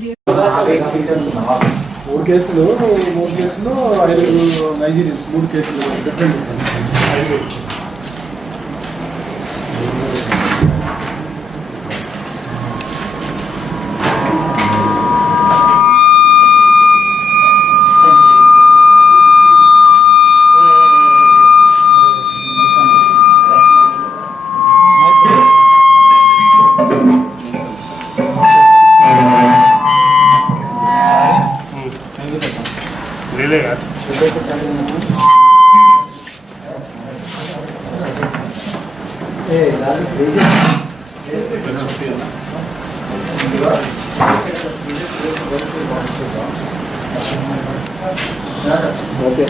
audio. మూడు కేసులు 5 Nigerians 3 కేసులు డిఫరెంట్ ఓకే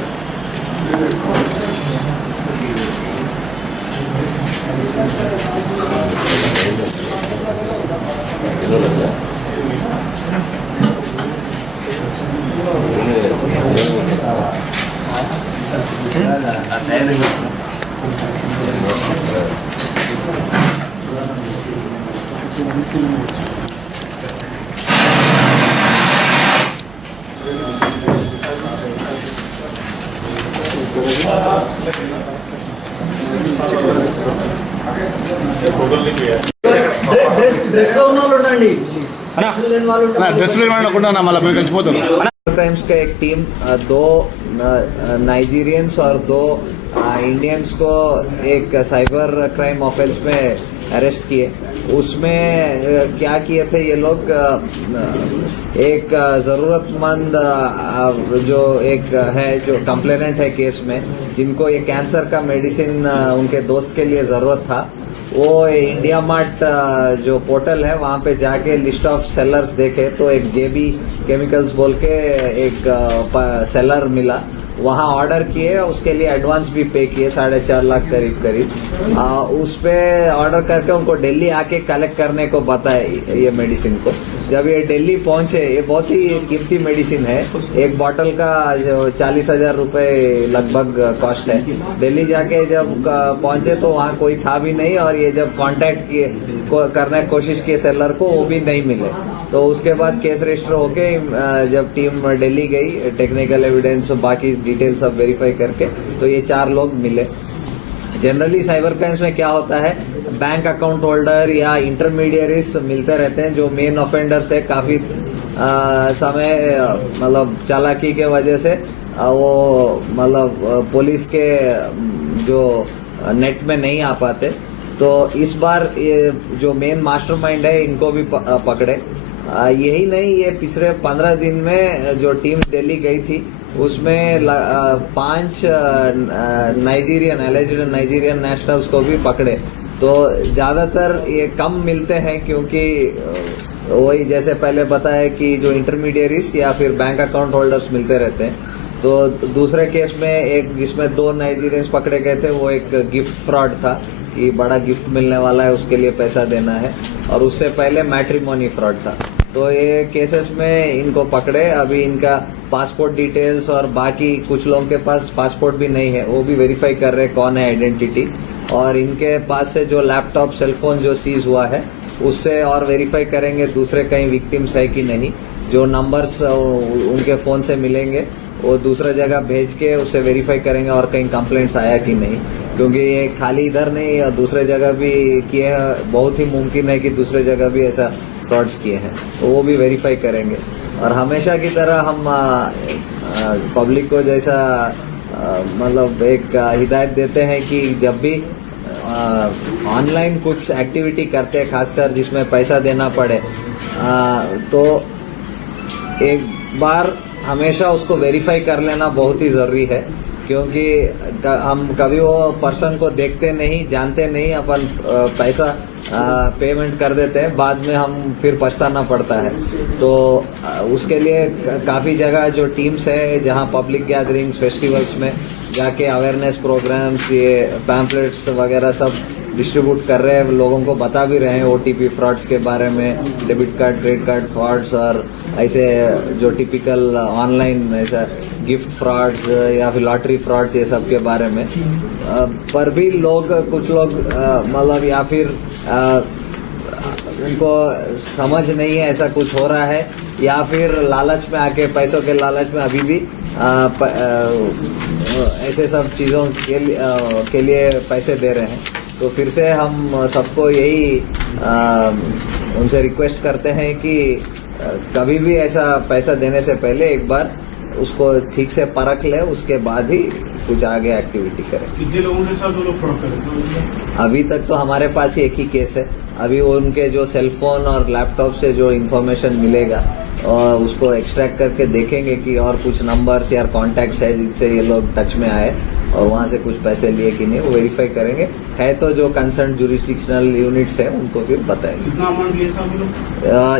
क्राइम्स का एक टीम 2 नाइजीरियंस और 2 इंडियंस को एक साइबर क्राइम ऑफेंस में अरेस्ट किए। उसमें क्या किए थे ये लोग, एक जरूरतमंद जो एक है जो कंप्लेनेंट है केस में, जिनको ये कैंसर का मेडिसिन उनके दोस्त के लिए जरूरत था, वो इंडिया मार्ट जो पोर्टल है वहाँ पे जाके लिस्ट ऑफ सेलर्स देखे तो एक जेबी केमिकल्स बोल के एक सेलर मिला। वहाँ ऑर्डर किए, उसके लिए एडवांस भी पे किए 4.5 लाख करीब। उस पे ऑर्डर करके उनको दिल्ली आके कलेक्ट करने को बताया ये मेडिसिन को। जब ये दिल्ली पहुंचे, ये बहुत ही कीमती मेडिसिन है, एक बॉटल का जो 40,000 रुपए लगभग कॉस्ट है। दिल्ली जाके जब पहुंचे तो वहाँ कोई था भी नहीं, और ये जब कांटेक्ट किए करने की कोशिश की सेलर को, वो भी नहीं मिले। तो उसके बाद केस रजिस्टर होके जब टीम दिल्ली गई, टेक्निकल एविडेंस बाकी डिटेल सब वेरीफाई करके, तो ये 4 लोग मिले। जनरली साइबर क्राइम्स में क्या होता है, बैंक अकाउंट होल्डर या इंटरमीडियरीज मिलते रहते हैं जो मेन ऑफेंडर से काफी समय मतलब चालाकी के वजह से वो मतलब पुलिस के जो नेट में नहीं आ पाते। तो इस बार ये जो मेन मास्टरमाइंड है इनको भी पकड़े। यही नहीं, ये पिछले 15 दिन में जो टीम दिल्ली गई थी उसमें 5 नाइजीरियन नेशनल्स को भी पकड़े। तो ज्यादातर ये कम मिलते हैं क्योंकि वही जैसे पहले बताया कि जो इंटरमीडियरीज या फिर बैंक अकाउंट होल्डर्स मिलते रहते हैं। तो दूसरे केस में एक जिसमें 2 नाइजीरियंस पकड़े गए थे, वो एक गिफ्ट फ्रॉड था कि बड़ा गिफ्ट मिलने वाला है, उसके लिए पैसा देना है, और उससे पहले मैट्रिमोनी फ्रॉड था। तो ये केसेस में इनको पकड़े। अभी इनका पासपोर्ट डिटेल्स और बाकी कुछ लोगों के पास पासपोर्ट भी नहीं है, वो भी वेरीफाई कर रहे कौन है आइडेंटिटी। और इनके पास से जो लैपटॉप सेलफोन जो सीज हुआ है उससे और वेरीफाई करेंगे दूसरे कहीं विक्टिम्स है कि नहीं। जो नंबर्स उनके फोन से मिलेंगे वो दूसरा जगह भेज के उससे वेरीफाई करेंगे और कहीं कंप्लेंट्स आया कि नहीं, क्योंकि ये खाली इधर नहीं दूसरे जगह भी किए हैं। बहुत ही मुमकिन है कि दूसरे जगह भी ऐसा फ्रॉड्स किए हैं, तो वो भी वेरीफाई करेंगे। और हमेशा की तरह हम पब्लिक को जैसा मतलब एक हिदायत देते हैं कि जब भी ऑनलाइन कुछ एक्टिविटी करते हैं, खासकर जिसमें पैसा देना पड़े, तो एक बार हमेशा उसको वेरीफाई कर लेना बहुत ही जरूरी है। क्योंकि हम कभी वो पर्सन को देखते नहीं, जानते नहीं, अपन पैसा पेमेंट कर देते हैं, बाद में हम फिर पछताना पड़ता है। तो उसके लिए काफी जगह जो टीम्स है जहां पब्लिक गैदरिंग्स, फेस्टिवल्स में जाके अवेयरनेस प्रोग्राम्स, ये पैम्फलेट्स वगैरह सब डिस्ट्रीब्यूट कर रहे हैं, लोगों को बता भी रहे हैं ओटीपी फ्रॉड्स के बारे में, debit card, credit card frauds, और ऐसे जो टिपिकल ऑनलाइन ऐसा गिफ्ट फ्रॉड्स या फिर लॉटरी फ्रॉड्स, ये सब के बारे में। पर भी लोग कुछ लोग मतलब या फिर उनको समझ नहीं है ऐसा कुछ हो रहा है, या फिर लालच में आके, पैसों के लालच में अभी भी ऐसे सब चीज़ों के लिए पैसे दे रहे हैं। तो फिर से हम सबको यही उनसे रिक्वेस्ट करते हैं कि कभी भी ऐसा पैसा देने से पहले एक बार उसको ठीक से परख ले, उसके बाद ही कुछ आगे एक्टिविटी करें। कितने लोगों के साथ वो लोग फ्रॉड करें? अभी तक तो हमारे पास ही एक ही केस है। अभी उनके जो सेलफोन और लैपटॉप से जो इन्फॉर्मेशन मिलेगा और उसको एक्सट्रैक्ट करके देखेंगे कि और कुछ नंबर्स या कॉन्टैक्ट्स है जिनसे ये लोग टच में आए और वहाँ से कुछ पैसे लिए कि नहीं, वो वेरीफाई करेंगे। है तो जो कंसर्न जुरिस्डिक्शनल यूनिट्स है उनको फिर बताएंगे। कितना अमाउंट लिया था वो लोग?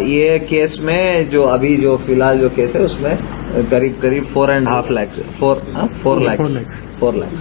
ये केस में जो अभी जो फिलहाल जो केस है उसमें करीब 4.5 लाख 4 लाख